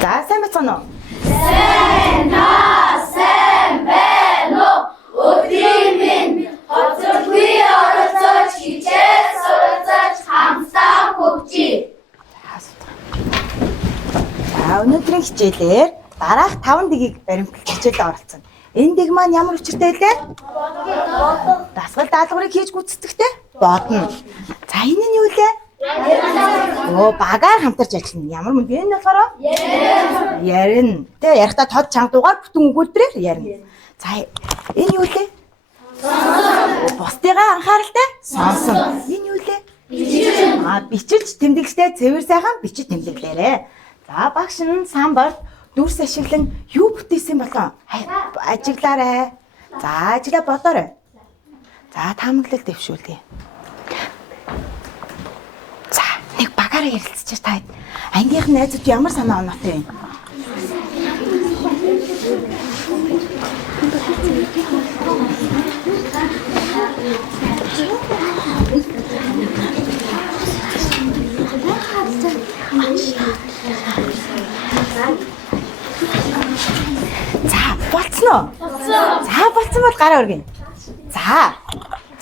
За сайн бацгаана уу? Сайн байна уу? Өдрийн минь хоцролгүй оролцож хичээл суралцаж хамтдаа хөгжиж. За өнөөдрийн хичээлээр дараах 5 дэгийг баримтлах хичээлд оролцсон. Энэ дэг маань ямар учиртай вэ? Дасгал даалгаврыг хийж гүйцэтгэхдээ бодно. За энэ нь юу вэ? Багаар хамтарч ажиллана. Ямар мөн энэ болохоор ярина. Тэ ярихдаа тод чангадуугаар бүтэн өгүүлбэрээр ярина. За энэ юу вэ? Бусдыгаа анхааралтай сонсон. Энэ юу вэ? Бичиж тэмдэглэхдээ цэвэр сайхан бичиж тэмдэглээрэй. За багш нь самбарт дүрс ашиглан юу бүтээсэн болоо? Ажиглаарай. За ажиглаа бодоорой. За таамаглал дэвшүүлье. За нэг багаараа ярилцчих та. Ангийнх найзууд ямар санаа оноотой вэ? За болцсон уу? За болцсон бол гараа өргөе. За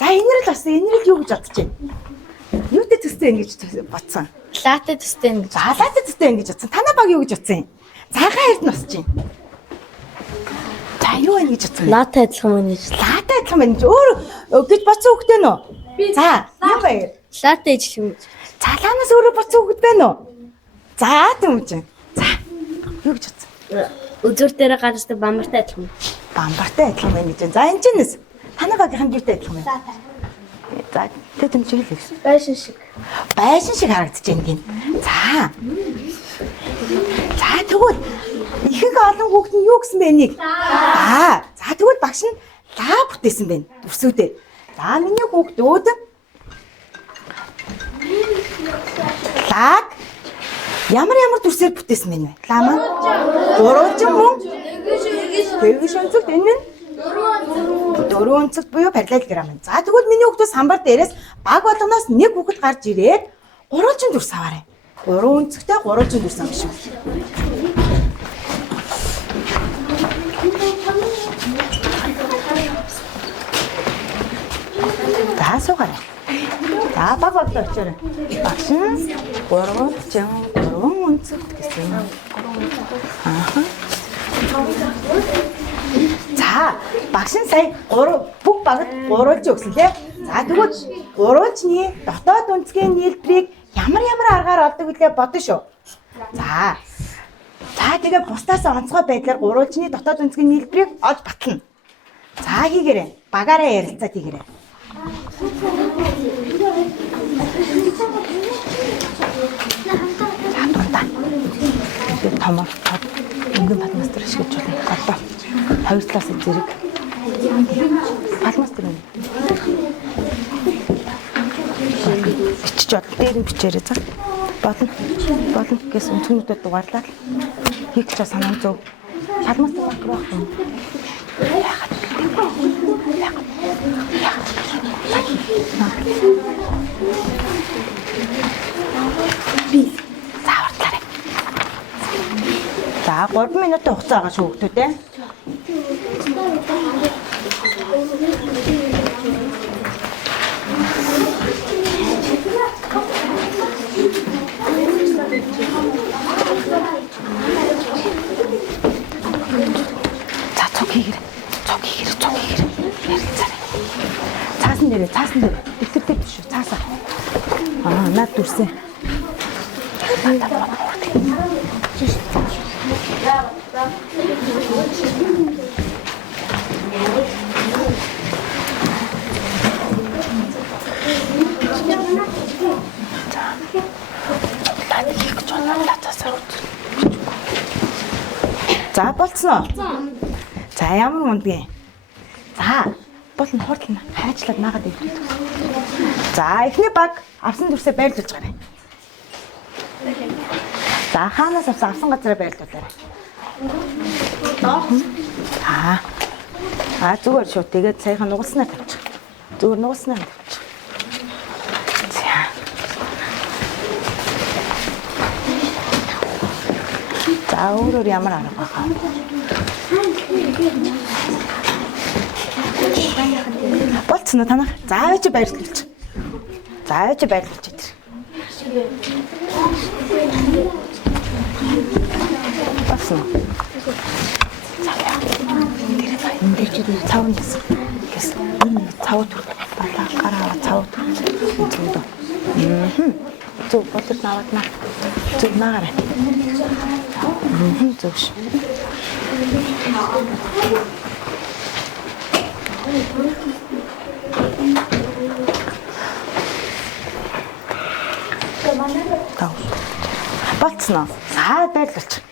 энэр л болсон. Энэр л юу гэж бодож байна? Юутэй төстэй ингэж бодсон? Латте төстэй гэж. За латте төстэй ингэж бодсон. Танай баг юу гэж бодсон юм? Цагаан эрд нь босч байна. За юу вэ гэж бодсон? Латте адилхан мөн гэж. Латте адилхан мэн өөр гэж бодсон хөхтэй нөө. За юу вэ? Латте ижих юм. Цалаанаас өөрөө бодсон хөхт байна уу? За тийм үү. За юу гэж бодсон? Үзүр дээр гарчдаг бамбартай адилхан. Бамбартай адилхан байна гэж. За энэ чинээс танай багийнхан юутай адилхан байна? За тэтэм чиглэл. Байшин шиг. Байшин шиг харагдаж байна гин. За тэгвэл ихэнх олон хүүхд нь юу гэсэн бэ нэг? За тэгвэл багш нь лаа бүтээсэн байна. Дүрсүүдээ. За миний хүүхдүүд лаг ямар дүрсээр бүтээсэн байна вэ? Лаа маань 3 мөн. Тэгэж өнцөгт энэ нь 4 өнцөгт буюу параллелограмм. За тэгвэл миний хүүхдүүд самбар дээрээс баг болгоноос нэг хүүхэд гарч ирээд 3 дүрс аваарай. 3 өнцөгтэй 3 дүрс авах шүү. За суугаарай. За баг бодлоо очоорой. Багш нь 3 өнцөг гэсэн. За багш нь сая бүх багт 3 ч өгсөн тий. За тэгвэл 3-чны дотоод үнцгийн нийлбэрийг ямар аргаар олдог вүлээ бодно шүү. За тэгээ бусдаас онцгой байдлаар 3-чны дотоод үнцгийн нийлбэрийг олж батлана. За хийгээрэй. Багаараа ярилцаад хийгээрэй. За дундаа. Тэр томор өнгөн падмастер ашиглаж байна. Одоо 2 талаас зэрэг. Падмастер юм. Бичиж бод. Дээр нь бичээрэй за. Болно гэсэн өнцгнүүдэд дугаарлаа. Хийх гэж санаа зөв. Падмастер баг юм. Би зааварлаарай. За 3 минутын хугацаа байгаа шүү хүүхдүүдээ. За цог хийгэрэй. Ярилцаарай. Цаасан дээр. Дэвтэртэй биш шүү. Цаасаа. Наад дүрсэн. За болцсон уу? За ямар мундгүй. За болно хурдлана. Хайчлаад наагаад ивдээ. За эхний баг авсан дүрсээ байрлуулж гараа. За хаанаас авсан газараа байрлуулаарай. Зүгээр шүү. Тэгээд саяхан нугалснаа тавьчих. Зүгээр нугалснаа тавьчих. За За өөрөөр ямар арга байгаа. Болцсон уу танах? За ээж баярлуулж. За ээж баярлуулж идэр. Болцсон. Энд ч цаавн гэсэн. Гэс энэ цаав төр гараа цаав төр. Зөв бодор навадна. Зөв наарай. Зөвш. Тав. Болцсон. За байлуулж.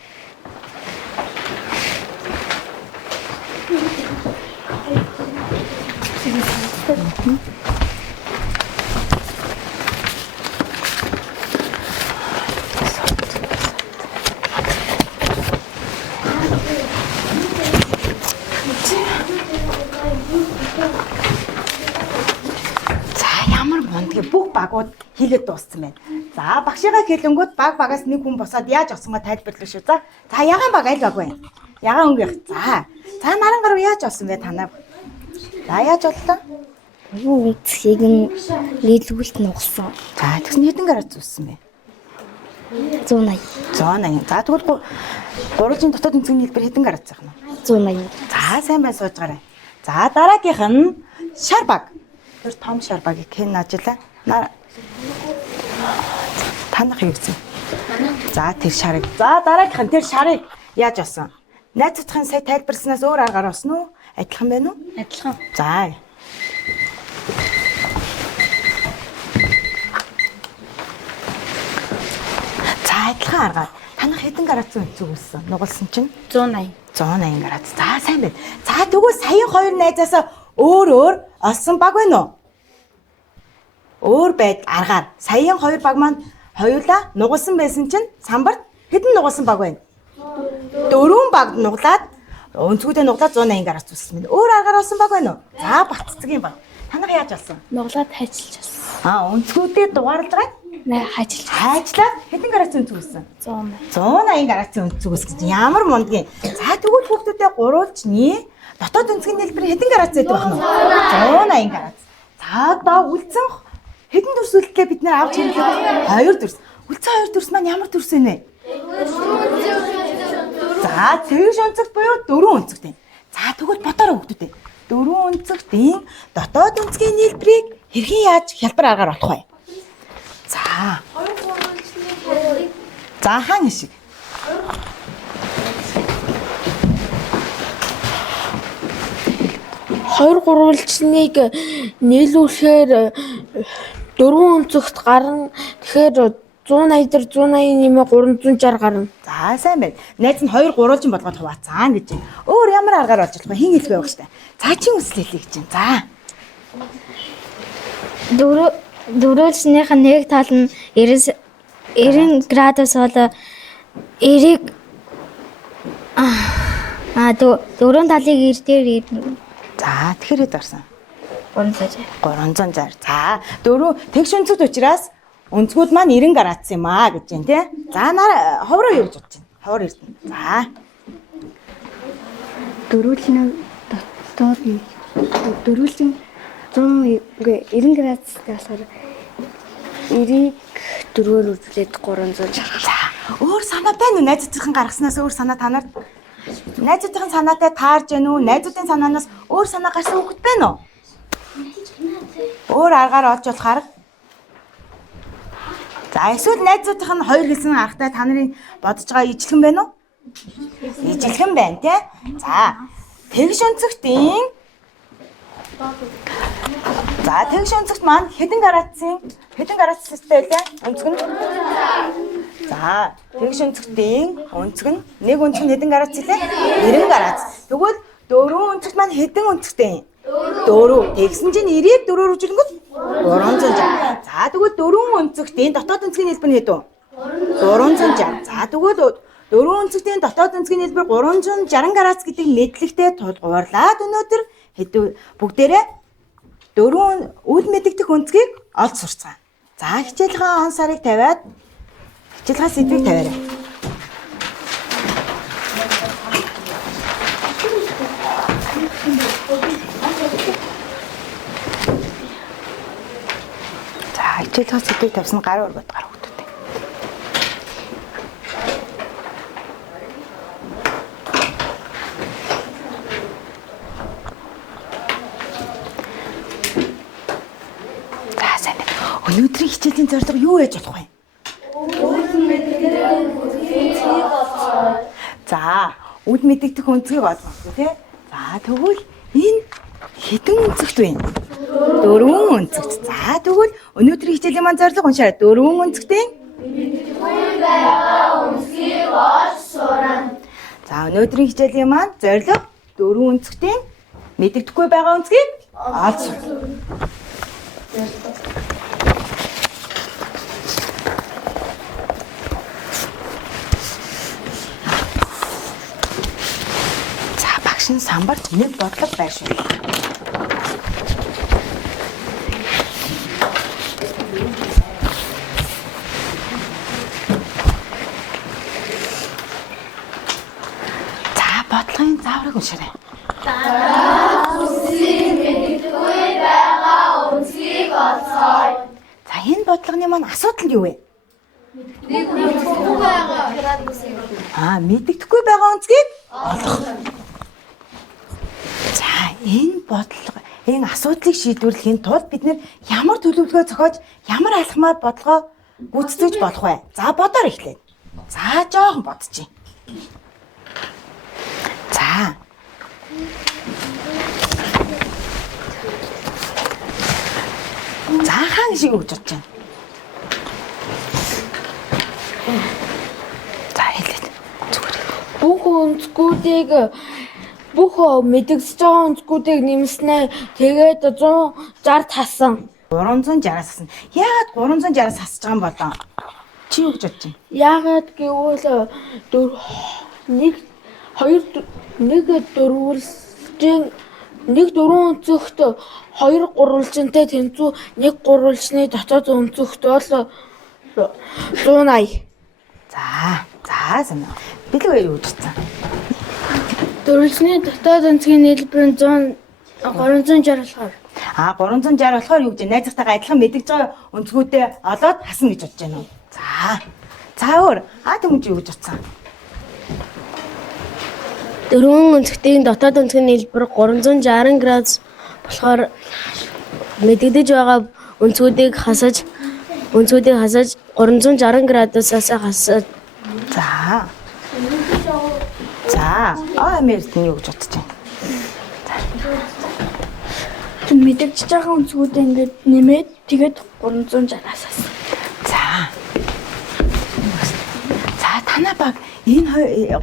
Бүх багууд хийгээд дууссан байна. За багшигаа хэлэнгүүт багаас нэг хүн босоод яаж олсонго тайлбарлаа шүү. За ягаан баг аль баг вэ? Ягаан өнгөх. За наран гарав яаж олсон бэ танаа? За яаж боллоо? Юу үсгийг нийлүүлэлт нугсан. За тэгсэн хэдэн гараад зүссэн бэ? 180. 180. За тэгвэл гурвын дотоод үнцгийн хэлбэр хэдэн гараад зах нь? 180. За сайн бай суужгаарай. За дараагийнх нь шар баг. Тэр том шар багийг хэн ажиллаа? Танах юу гэсэн? За тэр шарыг. За дараагийнх нь тэр шарыг яаж олсон? Найзуудын сая тайлбарснаас өөр аргаар олсон уу? Адилхан байна уу? Адилхан. За. За адилхан аргаар. Танах хэдэн гарацсан үзүүлсэн? Нугалсан чинь 180. 180 гарац. За сайн байна. За тэгвэл саяхан хоёр найзаасаа өөр олсон баг байна уу? Өөр байд аргаар. Саяхан хоёр баг маань хоёулаа нугалсан байсан чинь самбарт хэдэн нугалсан баг байна? 4 баг нуглаад өнцгүүдээ нуглаад 180 гарац үзсэн байна. Өөр аргаар олсон баг байна уу? За баццгийн баг. Танах яаж олсон? Нуглаад хайчилж авсан. Өнцгүүдээ дугаарлаж байгаа? Хайчлаад хэдэн гарац өнцөг үзсэн? 180 гарац өнцөг үзсэн. Ямар мундгийн. За тэгвэл хүүхдүүдэд гуруулж нээ. Дотоод өнцгийн хэлбэр хэдэн гарац байдаг байх нь? 180 гарац. За одоо үлдсэн хэдэн дүрс үлдлээ бид нэр авч ирлээ? 2 дүрс. Үлдсэн 2 дүрс маань ямар дүрс вэ? За тэгш өнцөг буюу 4 өнцөгтэй. За тэгвэл бодороо хүүхдүүдээ. 4 өнцөгтийн дотоод өнцгийн хэлбэрийг хэрхэн яаж хялбар аргаар олох вэ? За. За хаан шиг. Хоёр гурвалжныг нийлүүлэхээр 4 өнцөгт гарна. Тэгэхээр 180 дээр 180 нэмээ 360 гарна. За сайн байна. Найз нь 2 гурвалжин болгоод хуваацсан гэж байна. Өөр ямар аргаар олж болох вэ? Хин хэлбэ байх штэ. За чи үсэл хэлээ гэж байна. За. Дөрвөлжнийх нь нэг тал нь 90 градус бол 90 дөрвөн талыг дээр За тэгэхээр хэд гарсан? 360. 360. За 4 тэгш өнцөд учраас өнцгүүд маань 90 гарац юм аа гэж байна тий. За ховроо юу гэж бодож байна? Ховор ирсэн. За. Дөрвөлжин дотоод 90 градустай болохоор 90-ийг 4-өөр үзүүлээд 360. За өөр санаа байна уу? Найзуудын гаргаснаас өөр санаа танаар найзуудын санаатай таарж гэнэ үү? Найзуудын санаанаас өөр санаа гарсан хүүхэд байна уу? Өөр аргаар олж болох арга. За эсвэл найзуудын 2 хэлсэн аргатай та нарын бодож байгаа ижлэгэн байна уу? Ижлэгэн байна тий. За тэгш өнцөгтийн За тэгш өнцөгт маань хэдэн градустай байлаа? Өнцөг нь. За тэгш өнцөгтийн өнцөг нь нэг өнцөг нь хэдэн градус вэ? 90 градус. Тэгвэл 4 өнцөгт маань хэдэн өнцөгтэй? 4. Тэгсэн чинь 90-ийг 4-оор үжилэнгүүт 360. За тэгвэл 4 өнцөгтийн дотоод өнцгийн хэлбэр нь хэд вэ? 360. За тэгвэл 4 өнцөгтийн дотоод өнцгийн хэлбэр 360 градус гэдэг мэдлэгтэй тулгуурлаад өнөөдөр бүгдээрээ 4 үл мэдэгдэх өнцгийг олж сурцгаая. За хичээлийнхаа он сарыг тавиад хичээлийнхаа сэдвийг тавиарай. хичээлээ сэдвийг тавьсан гар ургад гар хөгтөдөө. За сайн. Өнөөдрийн хичээлийн зорилго юу байж болох вэ? За, үд мэдэгдэх өнцгийг олгохгүй тий. За, тэгвэл энэ хэдэн өнцөгт вэ? 4 өнцөгт. За, тэгвэл өнөөдрийн хичээлийн маань зорилго уншаа. 4 өнцөгтэй. За, өнөөдрийн хичээлийн маань зорилго 4 өнцөгтэй мэдэгдэхгүй байгаа өнцгийг олж сур. Самбар тэмээд бодлого байршуул. За бодлогын зааврыг уншаарай. Мэддэггүй байгаа үнцгийг олцгоё. За энэ бодлогын маань асуудал нь юу вэ? Мэддэггүй байгаа. Мэддэггүй байгаа үнцгийг олох. Энэ бодлого, энэ асуудлыг шийдвэрлэхийн тулд бид нэр ямар төлөвлөгөө зохиож, ямар алхмаар бодлогоо гүйцэтгэж болох вэ? За бодоор эхлэе. За жоохон бодчих. За. За хаан шиг өгч бодож байна. За хэлээд зүгээр. Бүх өнцгүүдийг бүх мэдэгдэж байгаа өнцгүүдийг нэмснээр тэгээд 160 тасан. 360-аас хасна. Яагаад 360-аас хасж байгаа юм болоо? Чи юу гэж бодож байна? Яагаад гэвэл нэг дөрвөн өнцөгт 2 гурвалжинтай тэнцүү, нэг гурвалжны дотоод өнцөгт бол 180. За санаа. Бид л юу гэж бодсон? Дөрвөлжний дотоод өнцгийн нийлбэр нь 360 болохоор. 360 болохоор юу гэж найзтайгаа адилхан мэдгэж байгаа өнцгүүдээ олоод хасна гэж бодож байна уу? За өөр. Тэмүүж юу гэж бодсон? Дөрвөн өнцгтийн дотоод өнцгийн нийлбэр 360 градус болохоор мэдэгдэж байгаа өнцгүүдийг хасаж 360 градусаас хасаж. Америкт нь юу гэж бодож байна? Мэдэгдэж байгаа өнцгүүдээ ингээд нэмээд тэгээд 360-аас хасна. За танаа баг энэ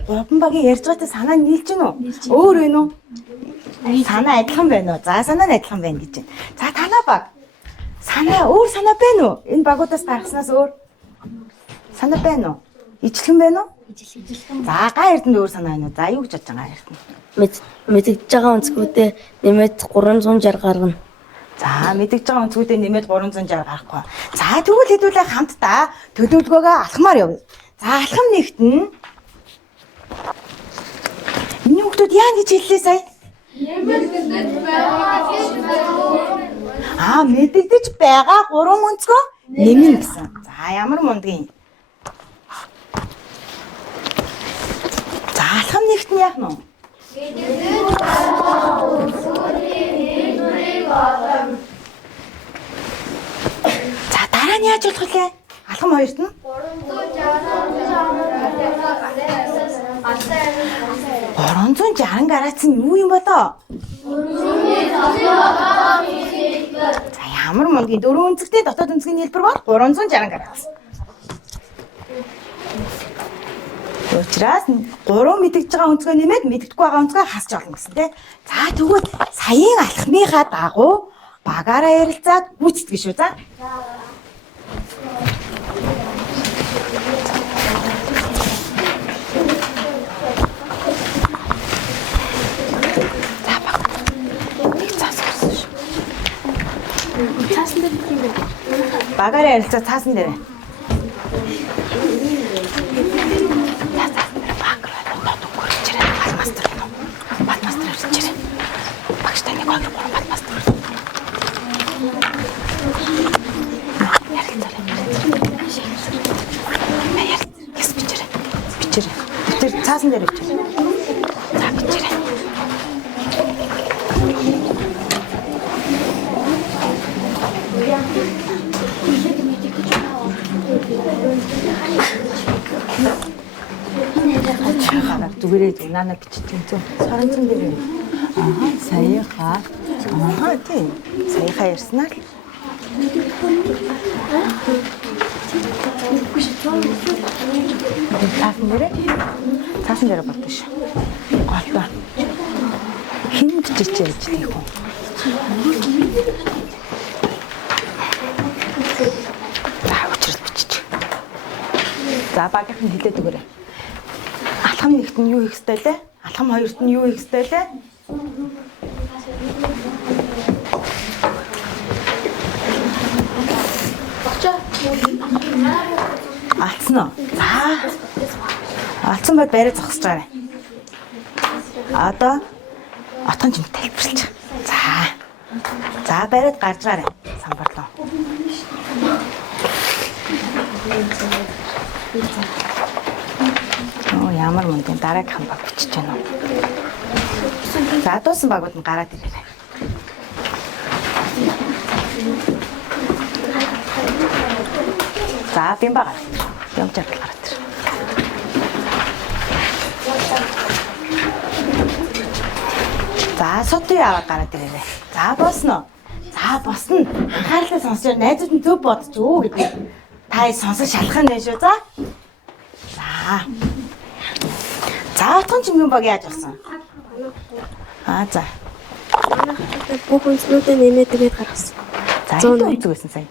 говьн багийн ярьж байгаатай санаа нийлж гэнэ үү? Өөр вэ нүү? Санаа адилхан байна уу? За санаа нь адилхан байна гэж байна. За танаа баг өөр санаа байна уу? Энэ багуудаас гаргаснаас өөр санаа байна уу? Ижилхэн байна уу? Ижилхэн. За га эрдэнд өөр санаа байна уу? За юу гэж бодож байгаа эрдэнд? Мэдэгдэж байгаа өнцгүүдээ нэмээд 360 гаргана. За мэдэгдэж байгаа өнцгүүдээ нэмээд 360 гаргахгүй. За тэгвэл хэдүүлээ хамтдаа төлөвлөгөөгөө алхмаар явъя. За алхам нэгтэн энэ хүмүүс яа гэж хэллээ сая? Мэдэгдэж байгаа 3 өнцгөө нэмнэ гэсэн. За ямар мундгийн. За алхам нэгтэн яах нь вэ? За дараа нь яаж болох вэ? Алхам хоёрт нь 360 градус нь юу юм болоо? За ямар мунгийн 4 өнцгтэй дотоод өнцгийн нийлбэр бол 360 градус. Учираас 3 мэдэгдэж байгаа өнцгөө нэмээд мэдэгдэхгүй байгаа өнцгөө хасч олно гэсэн тийм. За тэгвэл саяын алхмынхаа дагуу багаараа ярилцаад гүйцэтгэж шүү. За. Багаараа ярилцаад цаасан дээр. Багш таны гол 3 балмастер. Тэр цаасан дээр явчих. За бичээрэй. Зүгээрээ наана бичиж юм зөв. Соронзон дээр. Аха, саяха. Аха, тийм. Саяха ярьснаа л. Цаасан дээр болдог ш. Голтой. Хин бичиж яаж тийх вэ? За өчрөл бичиж. За багийнхан хэлээд өгөөрэй. Алхам нэгт нь юу хийх ёстой лээ? Алхам хоёрт нь юу хийх ёстой лээ? Алдсан уу? За. Алдсан бод байраа зогсож байгаа. Одоо отгон жим тайлбарлаж. За. За байраад гарч гараа. Самбарлаа. Оо ямар мундаг дараагийнхан баг бичиж байна уу? За дуусан багууд нь гараад ирээрэй. За бим баг. Ямж чадал гараад ир. За сотыг аваад гараад ирээрэй. За босно. За босно. Анхаарлаа сонсож найзууд нь зөв бодож өө гэдэг. Та сонсож шалах нь байна шүү. За. За отгон чимгийн баг яаж болсон? За. Бүх үнслүүдээ нэмээд тэгээд гаргасан. За хэдэн үнцэг байсан сая?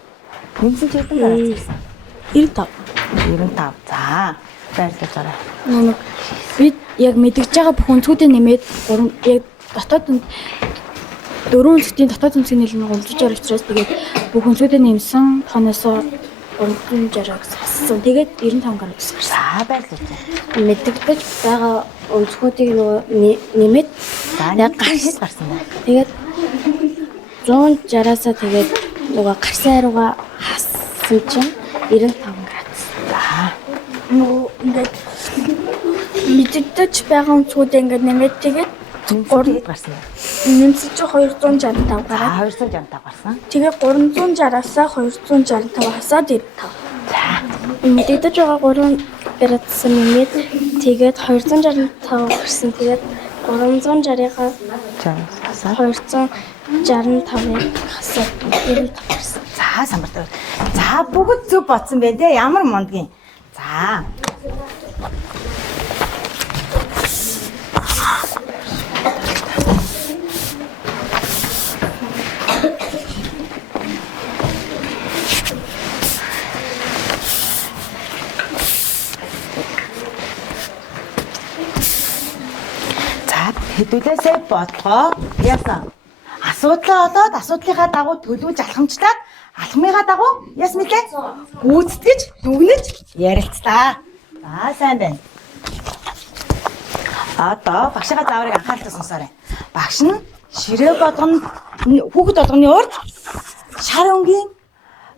Нэмсэн ч хэдэн гаргасан? 95. 95. За. Баярлалаа. Нэг бид яг мэдгэж байгаа бүх үнцгүүдээ нэмээд яг дотоод 4 үнцгийн дотоод үнцгийн нэлмэг 360 учраас тэгээд бүх үнцгүүдээ нэмсэн тоноосоо 360-аас хассан. Тэгээд 95 градус гарсан. За баярлалаа. Мэдгэж байгаа үнцгүүдийг нэмээд яг гарсан байна. Тэгээд 160-аас тэгээд нөгөө гарсан хариугаа хассан чинь 95 градус. За. Нөгөө ингээд мэддэж байгаа үнцгүүдээ ингээд нэмээд тэгээд 300 гарсан байна. нэмсэн чинь 265 гараад. 265 гарсан. Тэгээд 360-аас 265 хасаад 95. За. Мэддэж байгаа 3 градус нэмээд тэгээд 265 гарсан. Тэгээд 360-аа За. 265-ыг хасаад 95 гарсан. За самбартай. За бүгд зөв бодсон байна те. Ямар мундгийн. За. Хэдүүлээсээ бодлогоо яасан. Асуудлаа олоод асуудлынхаа дагуу төлөвж алхамчлаад алхмынхаа дагуу яс мэдээ гүйцэтгэж дүгнэж ярилцлаа. За сайн байна. Одоо багшийнхаа зааврыг анхааралтай сонсоорой. Багш нь ширээ болгоно хүүхэд болгоны урд шар өнгийн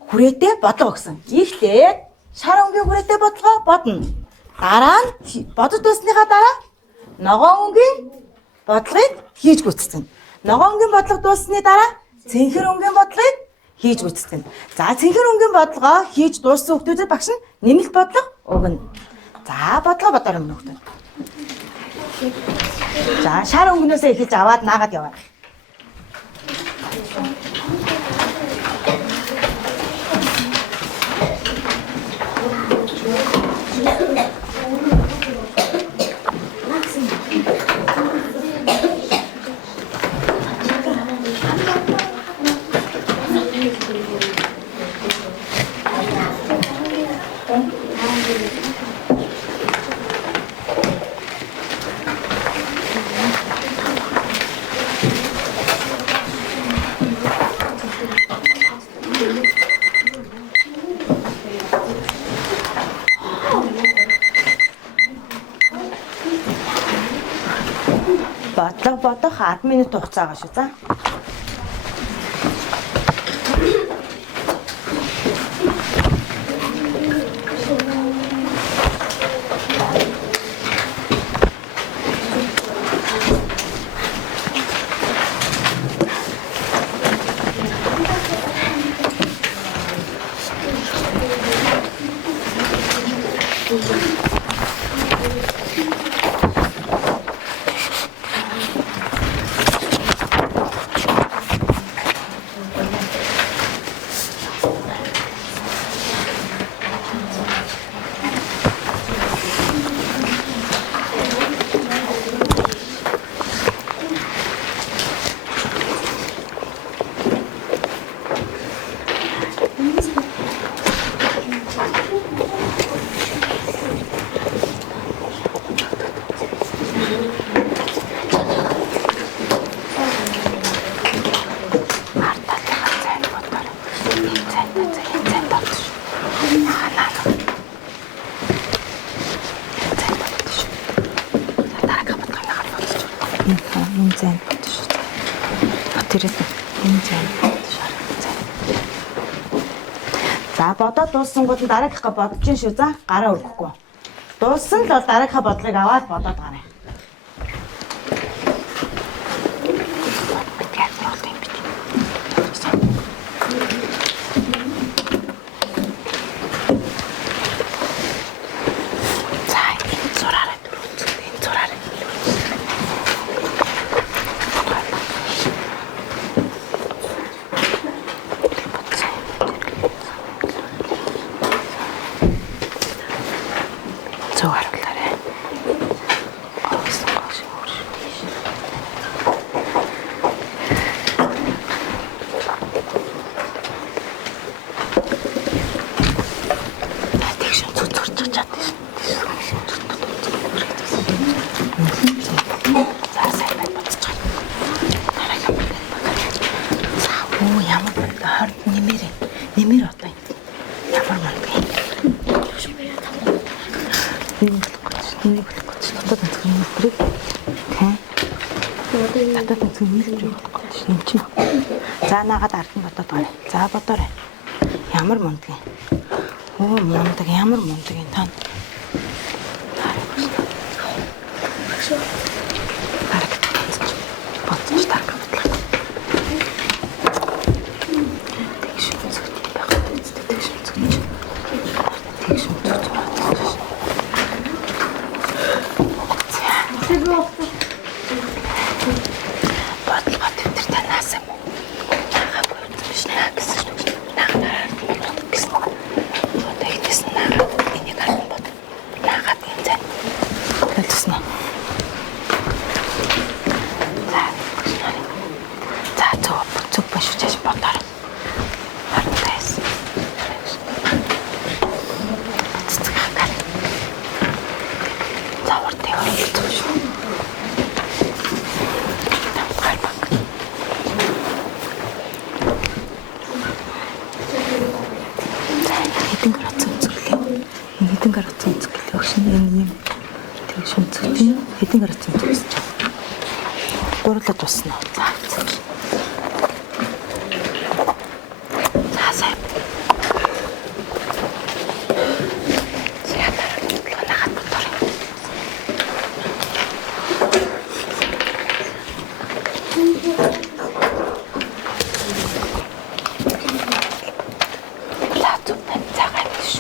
хүрээтэй бодлого өгсөн. Гэхдээ шар өнгийн хүрээтэй бодлого бодно. Дараа нь бодож дуусныхаа дараа ногоон өнгийн бодлогыг хийж гүйцэтгэнэ. Ногоон өнгийн бодлого дууссаны дараа цэнхэр өнгийн бодлогыг хийж гүйцэтгэнэ. За цэнхэр өнгийн бодлогоо хийж дууссан хүмүүсд багш нь нэмэлт бодлого өгнө. За бодлого бодоор өмнө хүмүүс. За шар өнгнөөсөө эхэлж аваад наагаад яваа. Бодлого 10 минут хугацаа байгаа шүү. За. Энэ зэн бодож шүү. Тэрээд энэ зэн бодож харагдсан. За бодоод дууссан гол дараагийнхаа бодож гин шүү. За гараа өргөхгүй. Дууссан л бол дараагийнхаа бодлыг аваад бодоод гараа. Нэмэр одоо ямар манд юм. Нэг дотоод онцгой нэмрийг дотоод онцгой нэмрийг юм чи. За нагаад ард нь бодоод байна. За бодоорой. Ямар мундаг юм. Оо мундаг ямар мундаг юм тань. Бодож таа. Хэдэн гарц юм зүгс чам. Гурлаж басна. За. За сайн. Яа нахад мотор. Лату цагаан биш.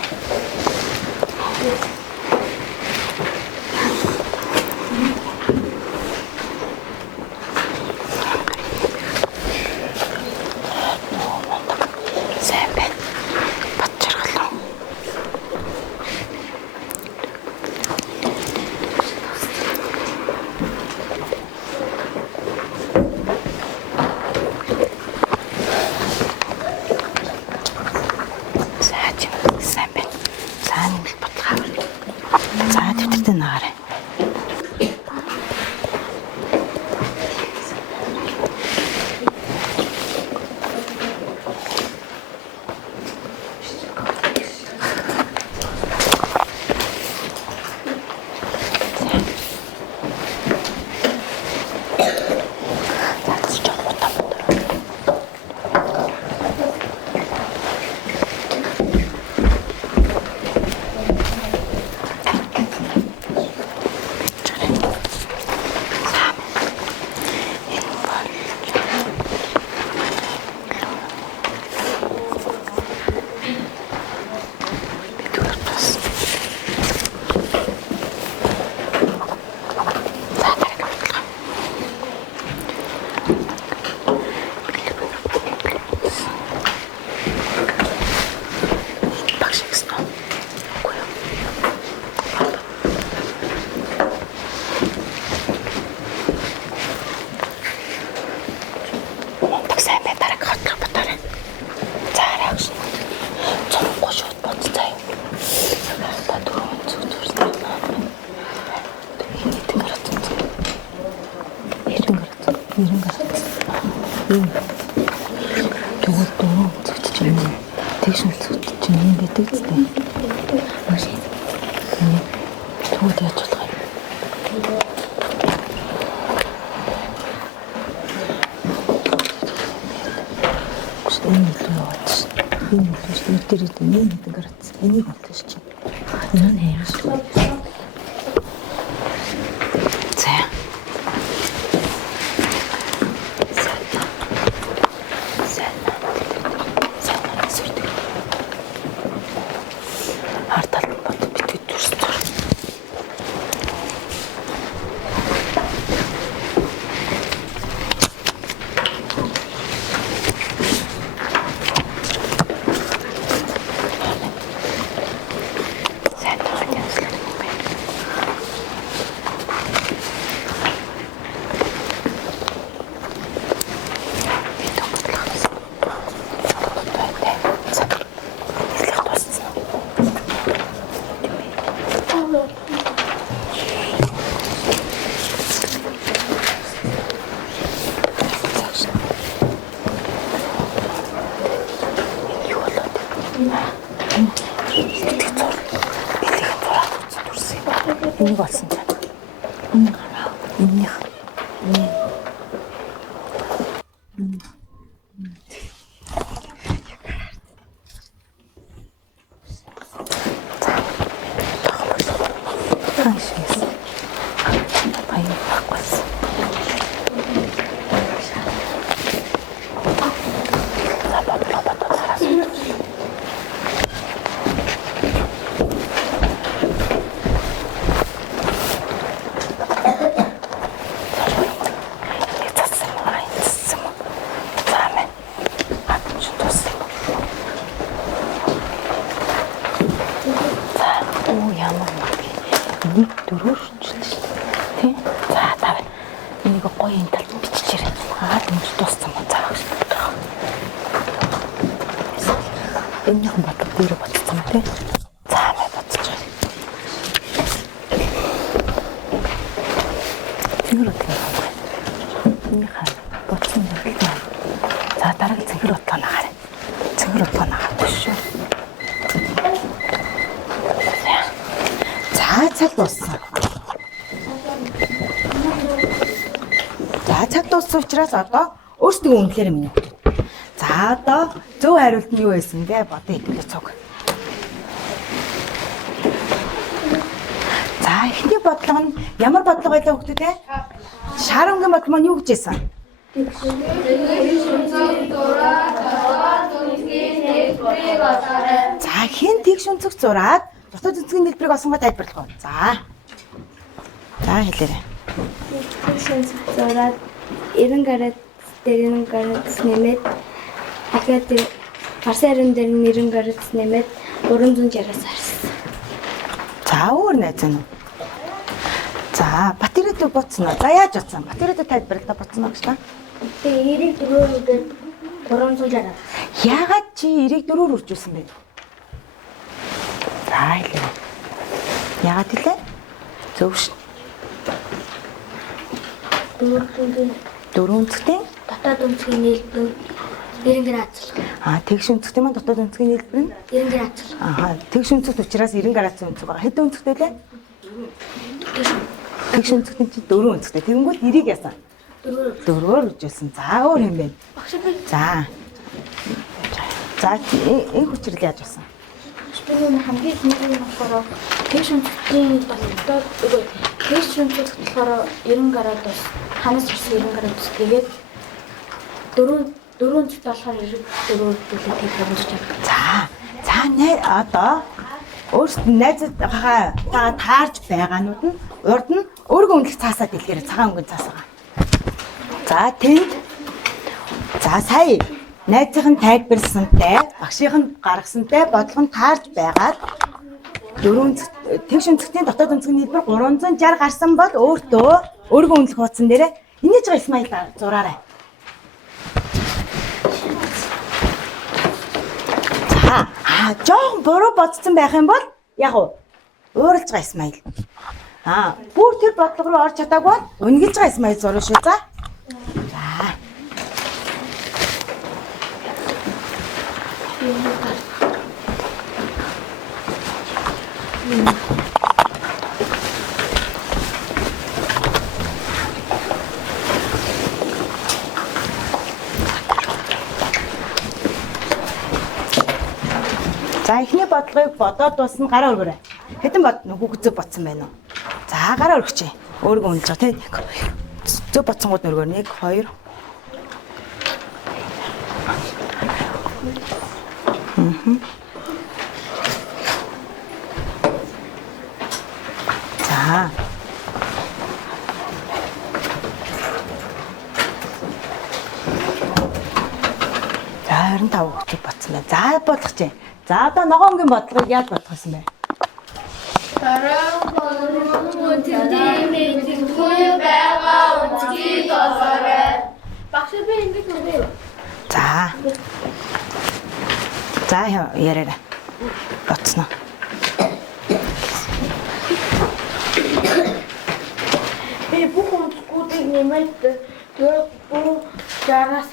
Энэ бол шүү дээ. Тэр энэ нэг градус. Энийг бодлоо шүү. Энэ нь яах шүү. За. Хартал бод битгий дүрс зур. Энийг олсон ч. Энийх. Нэг дөрөөр шүтчихсэн тий. За тав. Энийг гоё энэ талд биччихээрэй. Энд дууссан мөн цааш. Энийхэн бодлого дээр бодсон тий. За мэ бодчих. Цэнгэр бодлоо. Энийхэн бодсон бодлоо. За дараагийн цэнгэр бодлоо нагаарай. Цэнгэр бодлоо нагаарай шүү. Цаг дууссан. За цаг дууссан учраас одоо өөрсдөө үнэхээр минь. За одоо зөв хариулт нь юу байсан бэ? Бодё идэвхтэй цуг. За эхний бодлого нь ямар бодлого байлаа хүүхдүүд ээ? Шарангийн бодлого нь юу гэж хэлсэн? За хэн тэгш өнцөг зураад дотоод үнцгийн хэлбэрийг олсонго тайлбарлах уу? За. За хэлээрэй. Тэгш өнцөг зураад 90 градус нэмээд дахиад Марсын харин дээр 90 градус нэмээд 360-аас харсан. За өөр найз нь. За батарейд боцсон уу? За яаж боцсон? Батарейд тайлбарлаа боцсон уу гэж та? Тэгээ 94 гээд 360. Яагаад чи 94-өөр үржүүлсэн бэ? За хэлээ. Яагаад хэлээ? Зөв ш. Дөрөв үнцгтийн Дотоод үнцгийн нийлбэр 90 градус. Тэгш үнцгтийн маань дотоод үнцгийн нийлбэр нь 90 градус. Тэгш үнцгт учраас 90 градусын үнцэг байгаа. Хэдэн үнцгтэй лээ? Тэгш үнцгтийн чи 4 үнцгтэй. Тэгэнгүүт 90-ийг яасан? 4-өөр үржүүлсэн. За өөр юм бэ? За. За энэ хүчрэл яаж болсон? Энэ хамгийн ихний болохоор тэгш үнцгийн дотоод тэгш үнцэг болохоор 90 градус, ханаас ирсэн 90 градус. Тэгээд 4 үнцэгтэй болохоор 94 зүйлээ тайлбарлаж байгаа. За одоо өөрсдөө найзуудаа таарж байгаанууд нь урд нь өөргөө үнэлэх цаасаа дэлгээрээ цагаан өнгөний цаас байгаа. За тэнд за сая найзын тайлбарласантай, багшийн гаргасантай бодлого нь таарж байгаад тэгш үнцгтийн дотоод үнцгийн хэлбэр 360 гарсан бол өөртөө өөргөө үнэлэх хуудсан дээрээ инээж байгаа Исмаил зураарай. Жохон буруу бодсон байх юм бол яг ууралж байгаа Исмаил. Бүр тэр бодлого руу орж чадаагүй бол үнгэлж байгаа Исмаил зурна шүү. За. За эхний бодлогыг бодоод дуусна гараа өргөрэй. Хэдэн хүүхэд зөв бодсон байна уу? За гараа өргөчэй. Өөргөө унаж байгаа тийм. Зөв бодсонгууд өргөр 1 2 За. За 25 хүүхэд бодсон байна. За бодлого чинь. За одоо ногоонгийн бодлогыг яаж бодлогосон бэ? Тэдний мэдгүй байгаа үнцгийг олоорой. Багш би ингэж үгүй. За. За яриарай. Боцсноо. Би бүх онцгуудыг нэмээд тэр бүх 60-аас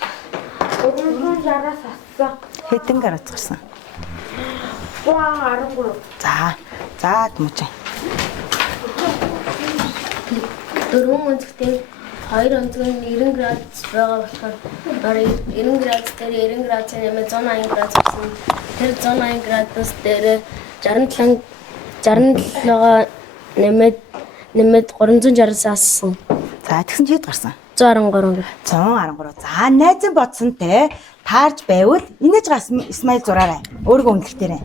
60-аас ассан. Хэдэн гараад гарсан? 113. За тэмүчээ. 4 өнцгтээ 2 өнцөг нь 90 градус байгаа болохоор 90 градус дээр 90 градус нэмээд 180 градус гэсэн. Тэр 180 градус дээр 67-гаа нэмээд 360-аас ассан. За тэгсэн чи хэд гарсан? 113. 113. За найзан бодсонтэй таарж байвал инээж гас Исмаил зураарай. Өөргөө үнэлэхтэрээ.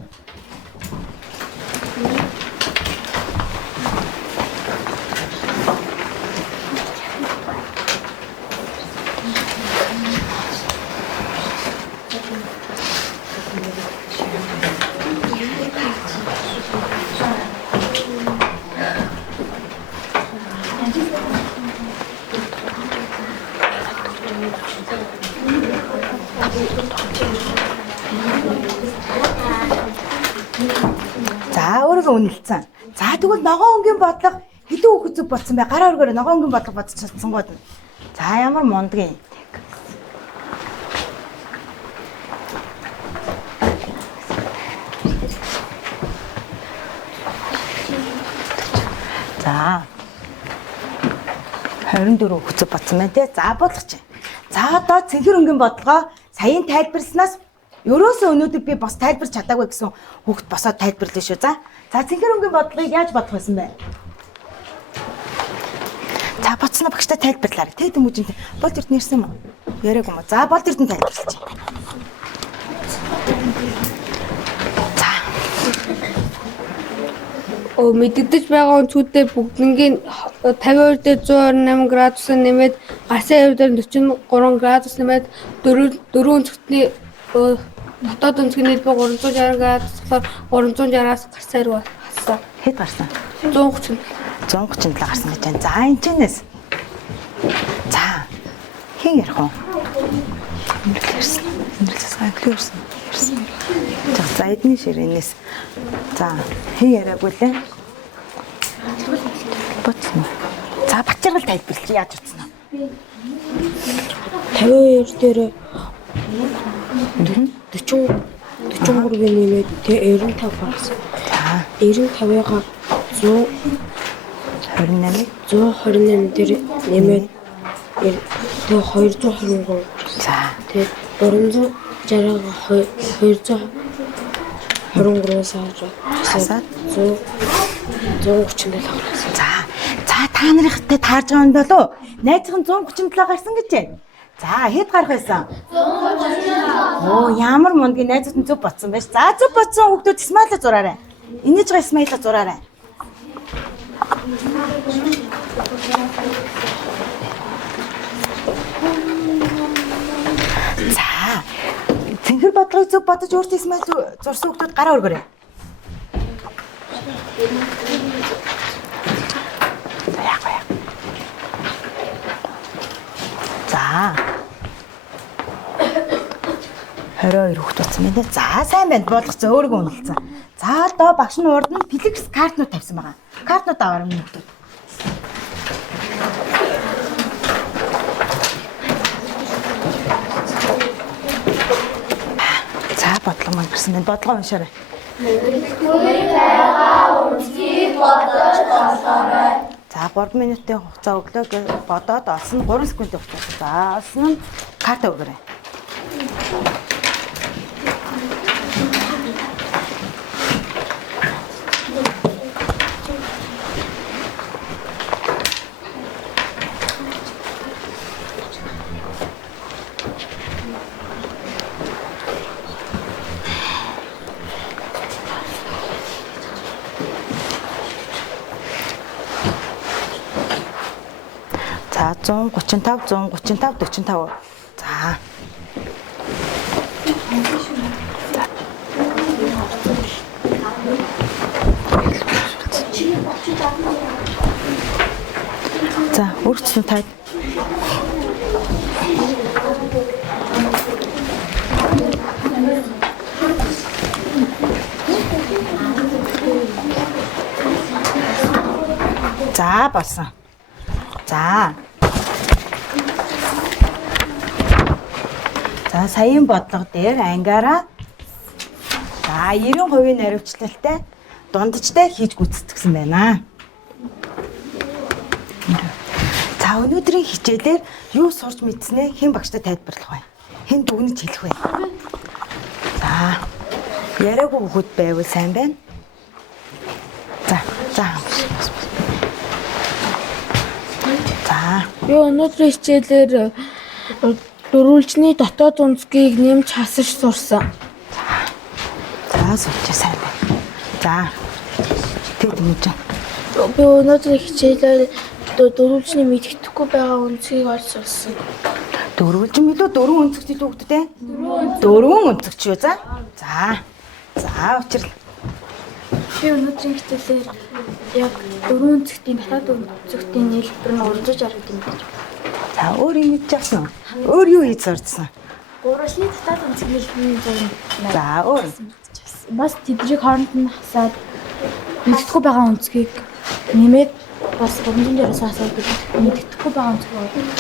За өөргөө үнэлсэн. За тэгвэл ногоон өнгийн бодлого хэдэн хүүхэд зөв бодсон бай? Гараа өргөөрэй. Ногоон өнгийн бодлого бодож чадсан гоод. За ямар мундгийн. За 24 хүүхэд зөв бодсон байна те. За бодлого чинь. За одоо цэнхэр өнгийн бодлогоо саяын тайлбарснаас ерөөсөө өнөөдөр би бас тайлбарч чадаагүй гэсэн хүүхэд босоод тайлбарлаа шүү. За цэнхэр өнгийн бодлогыг яаж бодох байсан бэ? За бодсноо багштай тайлбарлаарай. Тэ тэмүүжин болд эрдэнэ ирсэн юм уу? Яриаг юм уу? За болд эрдэнэ тайлбарлаж байна. За. Мэддэж байгаа өнцгүүдээ бүгднгийн 52 дээр 128 градус нэмээд гарсан 2 дээр 43 градус нэмээд 4 өнцгтний дотоод өнцгний 360 градус болохоор 360-аас гарсан руу хассан. Хэд гарсан? 130. 137 гарсан гэж байна. За энэ чинээс. За. Хин ярих уу? Инглиш. За эдний ширээнээс. За хин яриаггүй лээ. Боцно. За бачиргал тайлбарлаж яаж утсан аа? 52 дээр 43-ийг нэмээд тэ 95 гарсан. За 95-ыг 128 дээр нэмээд тэ 223. за Тэ 360-ыг 223-аас хасаад 137 гарсан. За та нарынхтай таарж байгаа юм болов? Найзхан 137 гарсан гэж байна. За хэд гарах байсан? 137. Оо ямар мундгийн найзууд нь зөв бодсон байж. За зөв бодсон хүүхдүүд Исмаилаа зураарай. Инээж байгаа Исмаилаа зураарай. За цэнхэр бодлогыг зөв бодож өөртөө Исмаил зурсан хүүхдүүд гараа өргөрэй. За 22 хүүхэд утсан байна. За сайн байна. Болгоцсон өөрийгөө үнэлсэн. За одоо багш нь урд нь фликс картнууд тавьсан байгаа. Картнууд аваарай минь хүүхдүүд. За бодлого маань гэрсэн байна. Бодлого уншаарай. За 3 минутын хугацаа өглөө бодоод олсон 3 секундын хугацаа. За олсон нь карта өгөөрэй. За 135 135 45. За. За, үргэлжлэн таад. За, болсон. За. За, саяын бодлого дээр ангаараа за 90% наривчлалтай дундажтай хийж гүйцэтгэсэн байна. За, өнөөдрийн хичээлээр юу сурч мэдснээ хэн багштай тайлбарлах вэ? Хэн дүгнэж хэлэх вэ? За. Яриаггүй хүүхэд байвал сайн байна. За. За. Би өнөөдрийн хичээлээр дөрвөлжний дотоод үнцгийг нэмж хасаж сурсан. За, суулчаа сайн байна. За. Тэг дэмэж. Би өнөөдрийн хичээлээр дөрвөлжний мэддэхгүй байгаа үнцгийг олж сурсан. Дөрвөлжин билүү дөрвөн өнцөгтэй хүүхдтэй? Дөрвөн өнцөгч юу за? За. За, учрал. Би өнөөдрийн хичээлээр яг дөрвөн үнцгийн дотоод үнцгийн нийлбэр нь урдж харагдсан юм байна. За, өөр юм мэдчихсэн. Өөр юу хийж сурцсан? Гурвалжны дотоод үнцгийн нийлбэрийн зураг. За, өөр. Бас тэднийг хооронд нь хасаад мэддэхгүй байгаа үнцгийг нэмээд бас 300 дээрээс хасаад мэддэхгүй байгаа үнцгийг.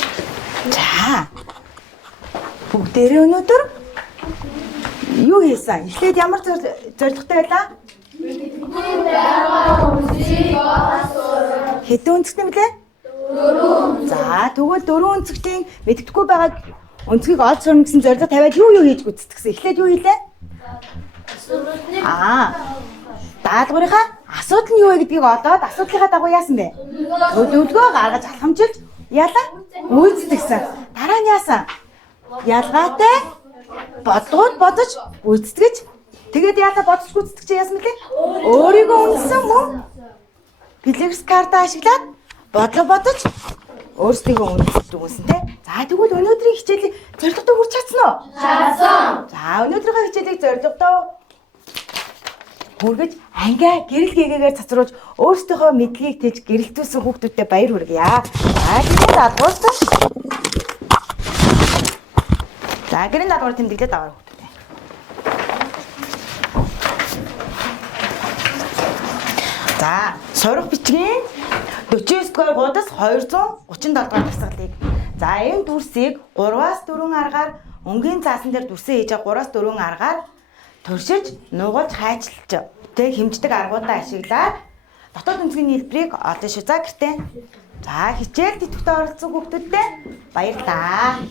За. Бүгдээрээ өнөөдөр юу хийсэн? Эхлээд ямар зорилготой байлаа? Хэдэн өнцгтэй мөлий? 4. За, тэгвэл 4 өнцгтийн мэддэхгүй байгаа өнцгийг олж сурна гэсэн зорилго тавиад юу хийж гүйцэтгэсэн? Эхлээд юу хийлээ? Даалгаврынхаа асуудал нь юу вэ гэдгийг олоод асуудлынхаа дагуу яасан бэ? Төлөвлөгөө гаргаж алхамжилж яалаа? Гүйцэтгэсэн. Дараа нь яасан? Ялгаатай бодлогод бодож гүйцэтгэж тэгээд яалаа бодож гүйцэтгэж яасан мөлий? Өөрийгөө үнэлсэн мөн флэкс карта ашиглаад бодлого бодож өөрсдийгөө үнэлж үгүйсэнтэй. За тэгвэл өнөөдрийн хичээлийг зорилготой хүрч чадсан уу? Чадсан. За өнөөдрийнхөө хичээлийг зорилготой хүргэж ангиа гэрэл гээгээр цацруулж өөрсдийнхөө мэдлэгийг тэлж гэрэлтүүлсэн хүүхдүүдэд баяр хүргье. За гэрэл даадгуурсан. За гэрэл даадгуур тэмдэглээд аваа хүүхдүүдээ. За сурах бичгийн 49 дугаар гудас 237 дугаар дасгалыг. За энэ дүрсийг 3-аас 4 аргаар өнгийн заасан дээр дүрсээ хийж 3-аас 4 аргаар туршиж, нугалж, хайчилж, тэг хэмждэг аргуудаа ашиглаад дотоод үнцгийн нийлбэрийг олно шүү. За гэртээ. За хичээл тэтгэвчтэй оролцсон хүүхдүүдтэй баярлалаа.